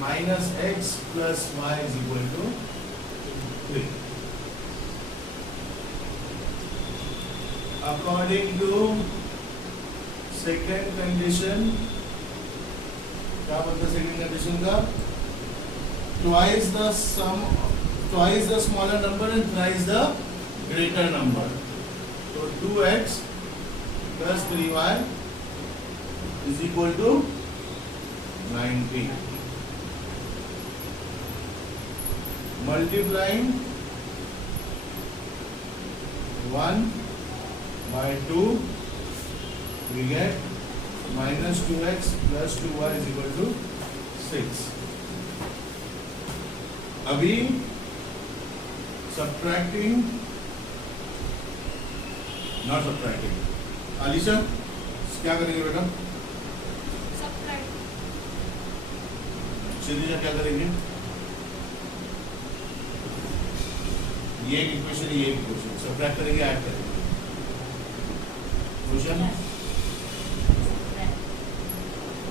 minus x plus y is equal to 3. According to second condition, क्या बोलते हैं second condition का? Twice the smaller number and thrice the greater number. So 2x plus 3y is equal to 90. Multiplying 1 by 2, we get minus 2x plus 2y is equal to 6. अभी subtracting, not subtracting. Alisha क्या करेंगे बेटा? शिरीषा क्या करेंगे? ये एक equation, ये एक इक्वेशन सब्ट्रैक्ट करेंगे, ऐड करेंगे. क्वेश्चन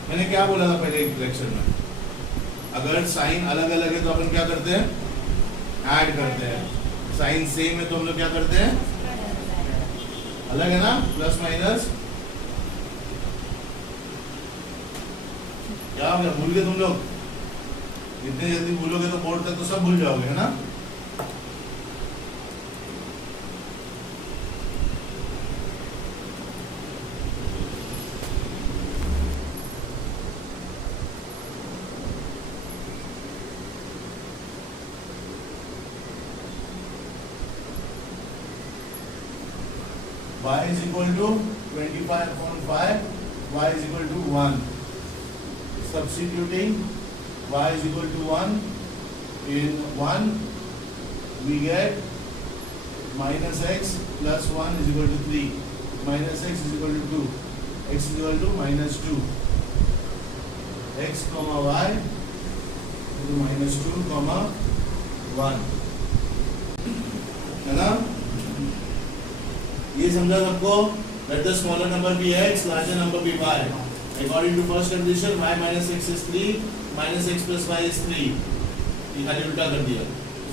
मैंने क्या बोला था पहले एक लेक्चर में, अगर साइन अलग अलग है तो अपन क्या करते हैं? ऐड करते हैं. साइन सेम है तो हम लोग क्या करते हैं? अलग है ना, प्लस माइनस. क्या हो गया, भूल गए तुम लोग? इतने जल्दी भूलोगे तो बोर्ड तक तो सब भूल जाओगे, है ना? y is equal to 25 upon 5, y is equal to 1. Substituting y is equal to 1 in 1, we get minus x plus 1 is equal to 3. Minus x is equal to 2. X is equal to minus 2. X comma y is minus 2 comma 1. है ना? ये समझा सबको? Let the smaller number be x, larger number be y. According to first condition, y minus x is 3, minus x plus y is 3. ये खाली उल्टा कर दिया.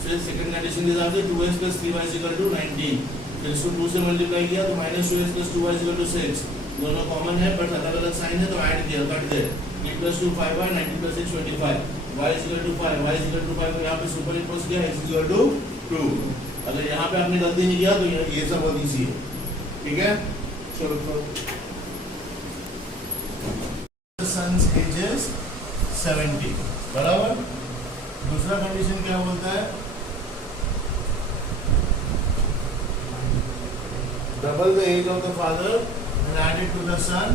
फिर second condition के हिसाब से 2x plus 3y is equal to 19. फिर इसको 2 से मल्टीप्लाई किया तो minus 2x plus 2y is equal to 6. दोनों कॉमन है बट अलग अलग साइन है तो ऐड किया, cut they. 3 plus 2 5y, 19 plus 6 25. y is equal to 5, y is equal to 5 को यहाँ पे सुपर इम्पोज किया, x is equal to 2. अगर यहाँ पे आपने गलती नहीं किया तो ये सब बहुत इजी है. ठीक है, चलो तो son's age is 70, बराबर. दूसरा कंडीशन क्या बोलता है? double the age of the father and add it to the son,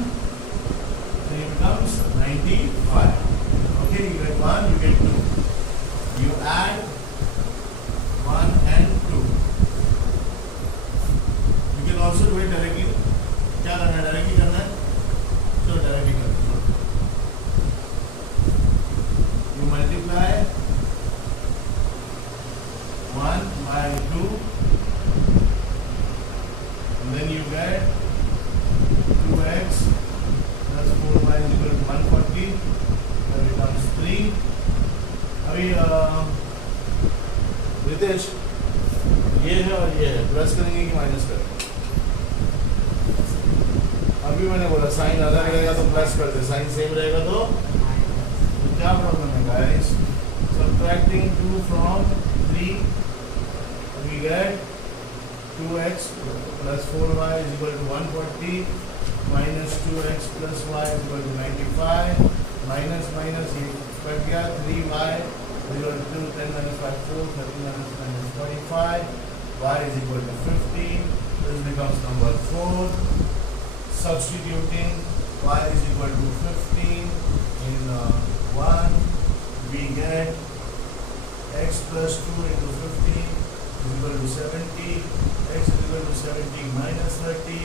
then it becomes 95. Okay, you get 1, you get 2. You add 1 and 2. You can also do it directly. क्या करना है? Directly करना है, तो directly करना है. You multiply 1 by 2 and then you get 2x plus 4y is equal to 140. That becomes 3. अभी रितेश ये है और ये है, प्लस करेंगे कि माइनस करेंगे? अभी मैंने बोला साइन अलग रहेगा तो प्लस करते, साइन सेम रहेगा तो क्या प्रॉब्लम है guys? Subtracting 2 from 3, we get 2x plus 4y is equal to 140 minus 2x plus y is equal to 95 minus minus ये कट गया, 3y is equal to 2, 10 minus 5 4, 30 minus 45, y is equal to 15. This becomes number 4. Substituting y is equal to 15 in 1, we get x plus 2 into 15 is equal to 70, x is equal to 70 minus 30,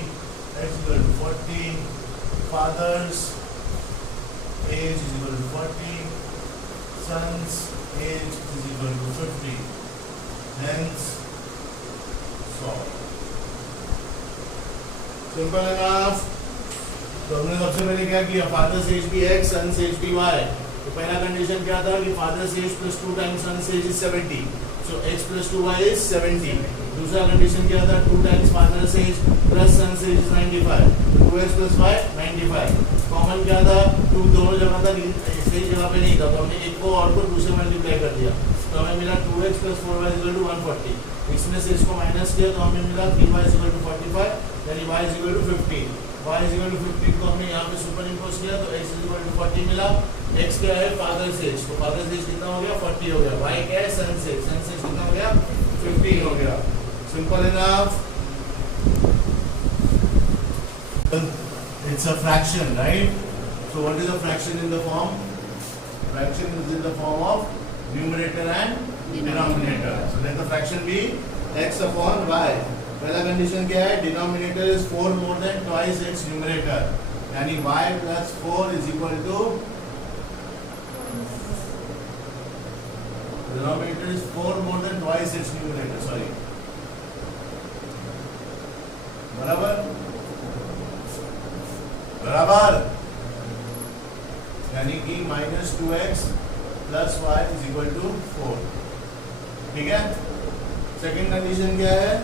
x is equal to 40, father's age is equal to 40, son's age is equal to 50, hence solve. Simple enough. तो हमने सबसे पहले क्या किया? Father's age भी x, son's age भी y. तो पहला कंडीशन क्या था कि father's age plus 2 times son's age is 70, so x plus 2y is 70। दूसरा कंडीशन क्या था, 2 times father's age plus son's age is 95, 2x plus y 95। Common क्या था, 2 दोनों जगह था, सही जगह पे नहीं था, तो हमने एक को और को 2 से मल्टीप्लाई कर दिया, तो हमें मिला 2x plus 4y equal to 140। इसमें से इसको माइनस किया तो हमें मिला 3y इक्वल टू 45, यानी y equal to 15। y equal to 15 को हमने यहाँ पे सुपर इम्पोज किया तो x इक्वल टू 40 मिला। x क्या है, फादर्स एज, तो फादर्स एज कितना हो गया, 40 हो गया। y क्या है, सन्स एज, सन्स एज कितना हो गया, 15 हो गया। Simple enough. It's a fraction, right? So what is a fraction in the form? Fraction is in the form of numerator and denominator. So let the fraction be x upon y. पहला condition क्या है, denominator is 4 more than twice its numerator, यानी y plus 4 is equal to, denominator is 4 more than twice its numerator, sorry, बराबर बराबर, यानी कि minus 2x plus y is equal to 4। ठीक है, सेकेंड कंडीशन क्या है,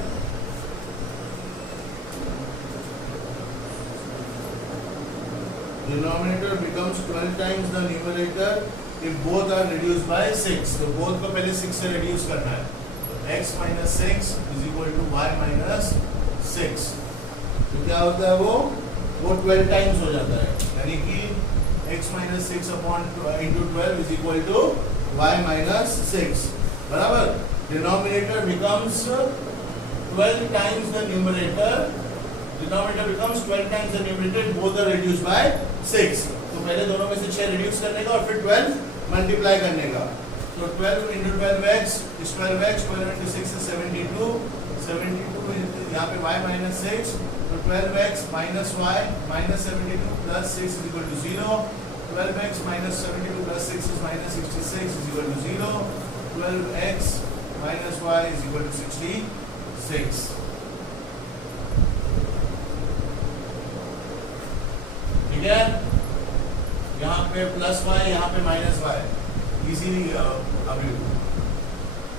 denominator becomes 12 times the numerator if both are reduced by 6। तो both को पहले 6 से reduce करना है, तो x minus 6 is equal to y minus 6। तो क्या होता है, वो 12 times हो जाता है, यानी कि x minus 6 upon into 12 is equal to y minus 6, बराबर। denominator becomes 12 times the numerator, denominator becomes 12 times the numerator, both are reduced by 6। तो पहले दोनों में से 6 रिड्यूस करने का और फिर 12 मल्टीप्लाई करने का, तो 12 into 12x is 12x, 12 into 6 is 72, 72 यहाँ पे y minus 6, तो 12x minus y minus 72 plus 6 is equal to 0, 12x minus 72 plus 6 is minus 66 is equal to 0, 12x minus y is equal to 66। ठीक है, यहाँ पे प्लस y, यहाँ पे minus y, easily अभी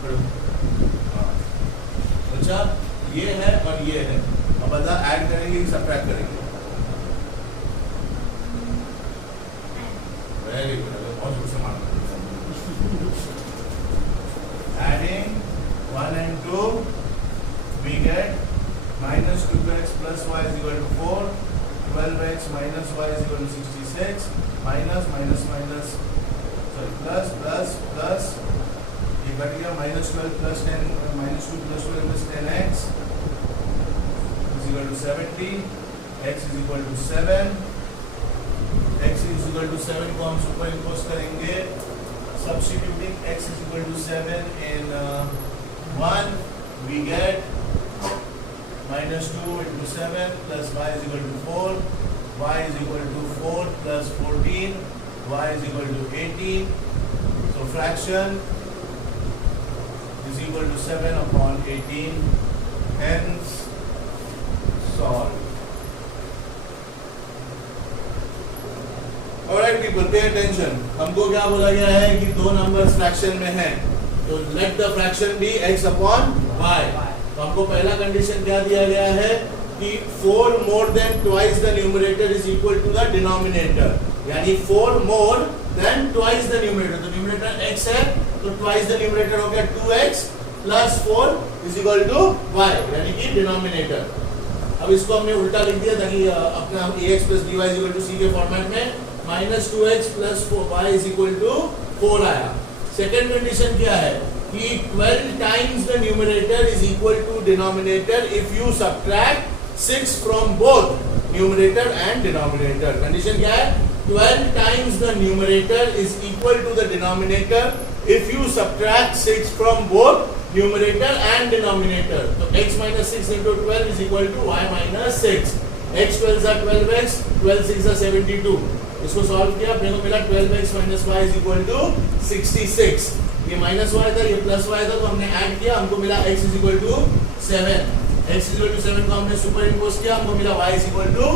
पढ़ो। अच्छा, ये है और ये है, अब बता ऐड करेंगे कि सबट्रैक्ट करेंगे। वेरी गुड, बहुत कुछ समान। Adding 1 and 2 we get minus 2x plus y is equal to 4, 12x minus y is equal to 66, minus minus minus, sorry, plus plus plus, ये कट गया, minus 12 plus 10, minus 2 plus 12 is 10x is equal to 70, x is equal to 7, x is equal to 7 को हम super impose करेंगे, substituting x is equal to 7 in 1, we get minus 2 into 7 plus y is equal to 4, y is equal to 4 plus 14, y is equal to 18, so fraction is equal to 7 upon 18, hence solved। Alright people, pay attention, हमको क्या बोला गया है कि दो numbers fraction में हैं, तो let the fraction be x upon y। तो हमको पहला कंडीशन क्या दिया गया है कि 4 more than twice the numerator is equal to the denominator, यानी 4 more than twice the numerator, तो न्यूमरेटर x है तो ट्वाइस द न्यूमरेटर हो गया 2x plus 4 is equal to y, यानी कि डिनोमिनेटर। अब इसको हमने उल्टा लिख दिया ताकि अपना हम ax plus dy is equal to c के फॉर्मेट में minus 2x plus y is equal to 4 आया। सेकेंड कंडीशन क्या है कि 12 times the numerator is equal to denominator if you subtract 6 from both numerator and denominator। Condition क्या है, 12 times the numerator is equal to the denominator if you subtract 6 from both numerator and denominator। तो x minus 6 into 12 is equal to y minus 6, x 12 are 12x, 12 6 are 72, इसको solve किया, अपने को मिला 12x minus y is equal to 66, ये minus y था, ये plus y था, तो हमने ऐड किया, हमको मिला x is equal to 7, x is equal to 7 को हमने सुपर इम्पोज किया, हमको मिला y is equal to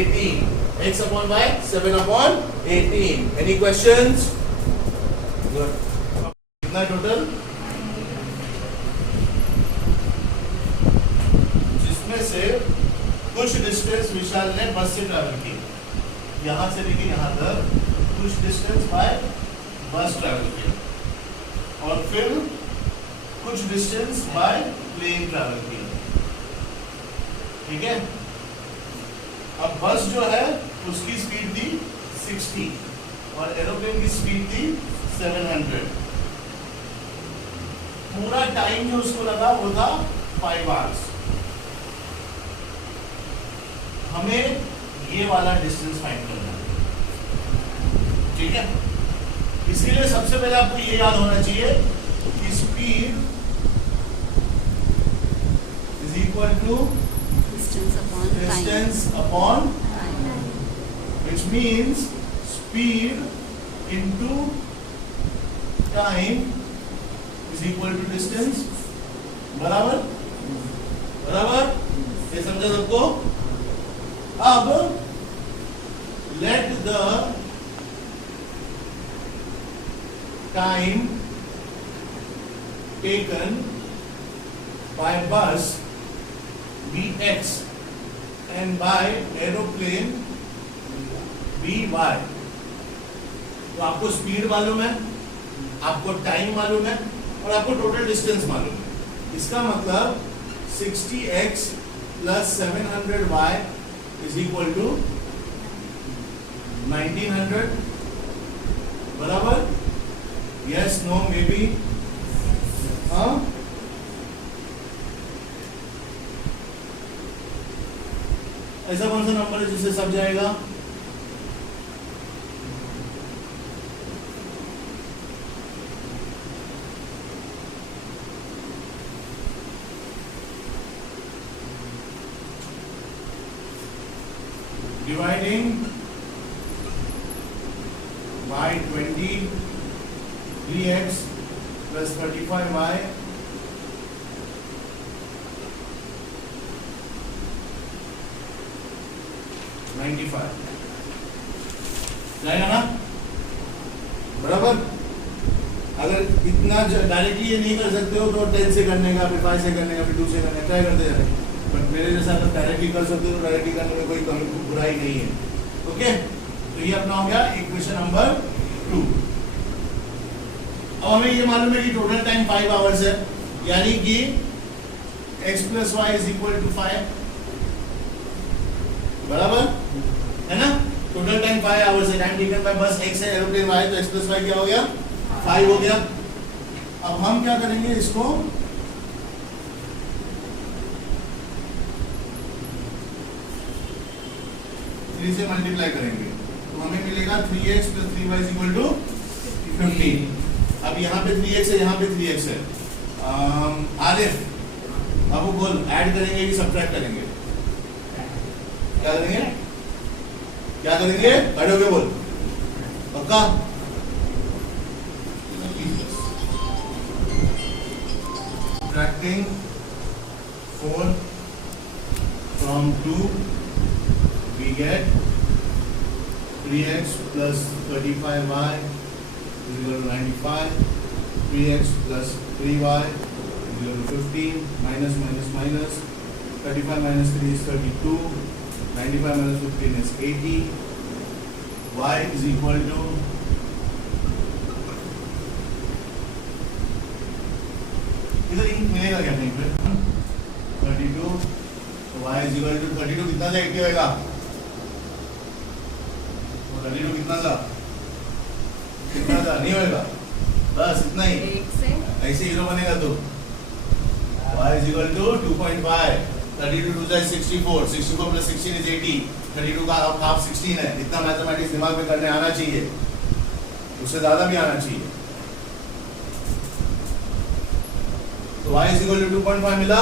18, x upon y 7 upon 18। Any questions? Good. कितना टोटल? जिसमें से कुछ डिस्टेंस विशाल ने बस से ट्रैवल की, यहाँ से लेके यहाँ तक कुछ डिस्टेंस बाय बस ट्रैवल किया और फिर कुछ डिस्टेंस बाय प्लेन ट्रैवल किया। ठीक है, अब बस जो है उसकी स्पीड थी 60 और एरोप्लेन की स्पीड थी 700। पूरा टाइम जो उसको लगा वो था 5 आवर्स। हमें ये वाला डिस्टेंस फाइंड करना है। ठीक है, इसीलिए सबसे पहले आपको ये याद होना चाहिए कि speed is equal to distance upon which means speed into time is equal to distance। बराबर बराबर, ये समझा सबको? अब let the time taken by bus be x and by aeroplane be y। तो आपको स्पीड मालूम है, आपको टाइम मालूम है और आपको टोटल डिस्टेंस मालूम है। इसका मतलब 60x plus 700y is equal to 1900। बराबर? Yes, no, maybe? हाँ, ऐसा कौन सा नंबर है जिससे सब जाएगा? Dividing by 20 3x plus 35y जाएगा ना? बराबर? अगर इतना डायरेक्टली ये नहीं कर सकते हो तो 10 से करने का, फिर 5 से करने का, फिर 2 से करने का, ट्राई करते जाए। बट मेरे जैसा अगर डायरेक्टली कर सकते हो तो डायरेक्टली करने में कोई बुराई नहीं है। ओके, तो ये अपना हो गया इक्वेशन नंबर 2। अब हमें ये मालूम है कि टोटल टाइम 5 आवर्स है, यानी कि x plus y is equal to 5। बराबर है ना? टोटल टाइम 5 आवर्स है। टाइम टेकन बाय बस x है, एरोप्लेन y, तो x plus y क्या हो गया? 5 हो गया। अब हम क्या करेंगे, इसको से मल्टीप्लाई करेंगे तो हमें मिलेगा 3x plus 3y is equal to 15। अब यहाँ पे 3x है, यहाँ पे 3x है। आरिफ, अब वो बोल, ऐड करेंगे कि सब्ट्रैक्ट करेंगे? क्या करेंगे? क्या करेंगे? खड़े होके बोल, पक्का? Subtracting 4 from 2 we get 3x plus 35y is equal to 95, 3x plus 3y is equal to 15, minus minus minus, 35 minus 3 is 32, 95 minus 15 is 80, y is equal to इधर इंक मिलेगा क्या नहीं पे? 32, तो y is equal to 32 कितना जा 80 होएगा? 32 कितना था? कितना था? नहीं होएगा, बस इतना ही, ऐसे हीरो बनेगा तो y is equal to 2.5, 32 2 is 64, 64 plus 16 is 80, 32 का हाफ 16 है। इतना मैथमेटिक्स दिमाग में करने आना चाहिए, उससे ज़्यादा भी आना चाहिए। तो y is equal to 2.5 मिला।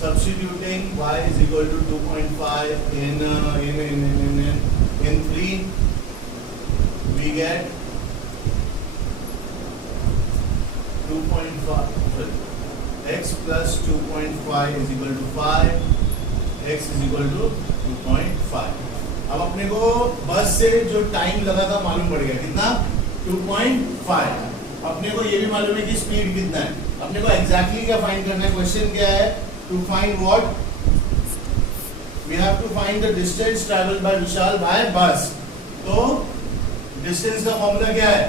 Substituting y is equal to 2.5 in 3, we get 2.5, x plus 2.5 is equal to 5, x is equal to 2.5। अब अपने को बस से जो टाइम लगा था मालूम पड़ गया, कितना? 2.5। अपने को ये भी मालूम है कि स्पीड कितना है, अपने को एग्जैक्टली क्या फाइंड करना है, क्वेश्चन क्या है, to find what, we have to find the distance travelled by Vishal by bus. तो डिस्टेंस का फॉर्मूला क्या है,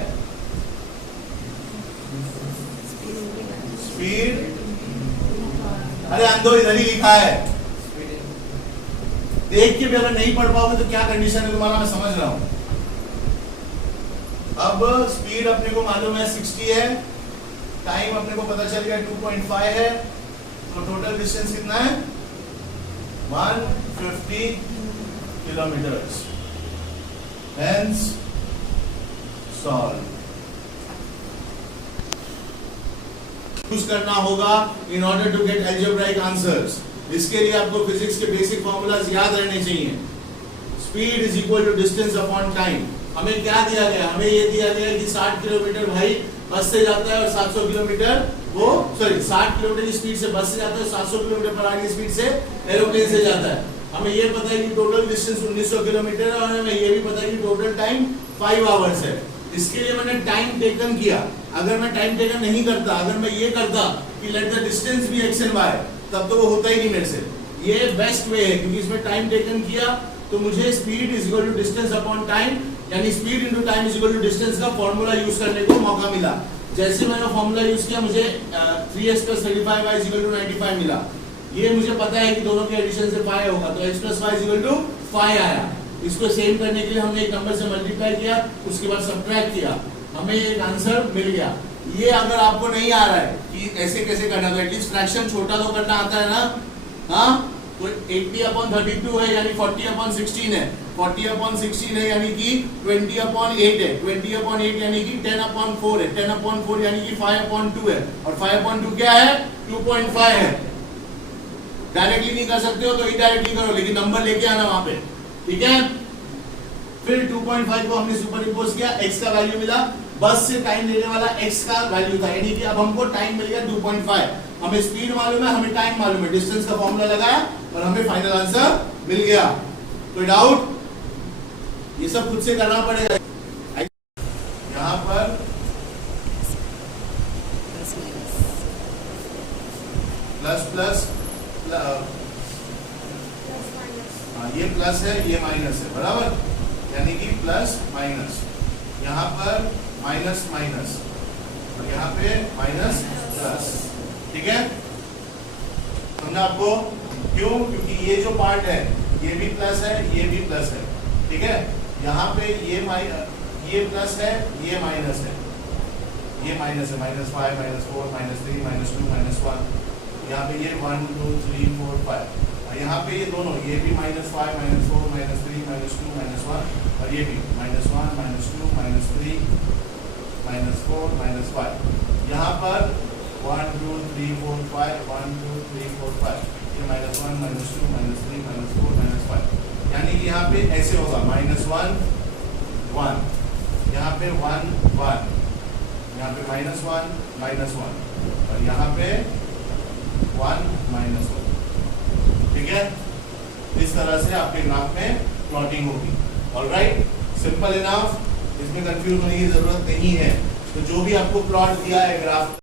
स्पीड, अरे अंधो इधर ही लिखा है, देख के भी अगर नहीं पढ़ पाओगे तो क्या कंडीशन है तुम्हारा, मैं समझ रहा हूं। अब स्पीड अपने को मालूम है 60 है, टाइम अपने को पता चल गया 2.5 है, तो टोटल डिस्टेंस कितना है 150 किलोमीटर्स। Hence solve. यूज करना होगा in order to get algebraic answers. इसके लिए आपको फिजिक्स के बेसिक फॉर्मूलाज याद रहने चाहिए। Speed is equal to distance upon time. हमें क्या दिया गया, हमें ये दिया गया कि 60 किलोमीटर भाई बस से जाता है और 700 किलोमीटर वो 60 किलोमीटर की स्पीड से बस से जाता है, 700 किलोमीटर पर आवर की स्पीड से एरोप्लेन से जाता है। हमें ये पता है कि टोटल डिस्टेंस 1900 किलोमीटर है और हमें ये भी पता है कि टोटल टाइम 5 आवर्स है। इसके लिए मैंने टाइम टेकन किया। अगर मैं टाइम टेकन नहीं करता, अगर मैं ये करता कि let the distance be x and y, तब तो वो होता ही नहीं मेरे से। ये बेस्ट वे है क्योंकि इसमें टाइम टेकन किया तो मुझे speed is equal to distance upon time, यानी speed into time is equal to distance का फॉर्मूला यूज करने को मौका मिला। जैसे मैंने फॉर्मूला यूज किया मुझे 3x + 35y = 95 मिला। ये मुझे पता है कि दोनों के एडिशन से 5 होगा, तो x + y = 5 आया। इसको सेम करने के लिए हमने एक नंबर से मल्टीप्लाई किया, उसके बाद सब्ट्रैक्ट किया, हमें एक आंसर मिल गया। ये अगर आपको नहीं आ रहा है कि ऐसे कैसे करना, तो एटलीस्ट फ्रैक्शन छोटा तो करना आता है ना। हाँ, तो 80/32 है यानी 40/16 है, 40/16 है यानी कि 20/8 है, 20/8 यानी कि 10/4 है, 10/4 यानी कि 5/2 है, और 5/2 क्या है 2.5 है। डायरेक्टली नहीं कर सकते हो तो इनडायरेक्टली करो, लेकिन नंबर लेके आना वहां पे, ठीक है। फिर 2.5 को हमने सुपर इंपोज किया, x का वैल्यू मिला, बस से टाइम लेने वाला x का वैल्यू था, यानी कि अब हमको टाइम मिल गया 2.5। हमें स्पीड मालूम है, हमें टाइम मालूम है, डिस्टेंस का फॉर्मूला लगाया और हमें फाइनल आंसर मिल गया। कोई डाउट? ये सब खुद से करना पड़ेगा। यहाँ पर प्लस प्लस, ये प्लस है ये माइनस है, बराबर, यानी कि प्लस माइनस, यहाँ पर माइनस माइनस और यहाँ पे माइनस प्लस, ठीक है। समझा आपको? क्यों? क्योंकि ये जो पार्ट है ये भी प्लस है, ये भी प्लस है, ठीक है। यहाँ पे ये प्लस है, ये माइनस है, ये माइनस है, -5 -4 -3 -2 -1, यहाँ पे ये 1 2 3 4 5, यहाँ पे ये दोनों, ये भी -5 -4 -3 -2 -1 और ये भी -1 -2 -3 -4 -5। यहाँ पर 1 2 3 4 5 1 2 3 4 5, ये -1 -2 -3 -4 -5, यानी कि यहाँ पे ऐसे होगा -1 1, यहाँ पे 1 1, यहाँ पे -1 -1 और यहाँ पे 1 -1, ठीक है। इस तरह से आपके ग्राफ में प्लॉटिंग होगी। ऑलराइट, सिंपल इनफ, इसमें कंफ्यूज होने की जरूरत नहीं है। तो जो भी आपको प्लॉट दिया है ग्राफ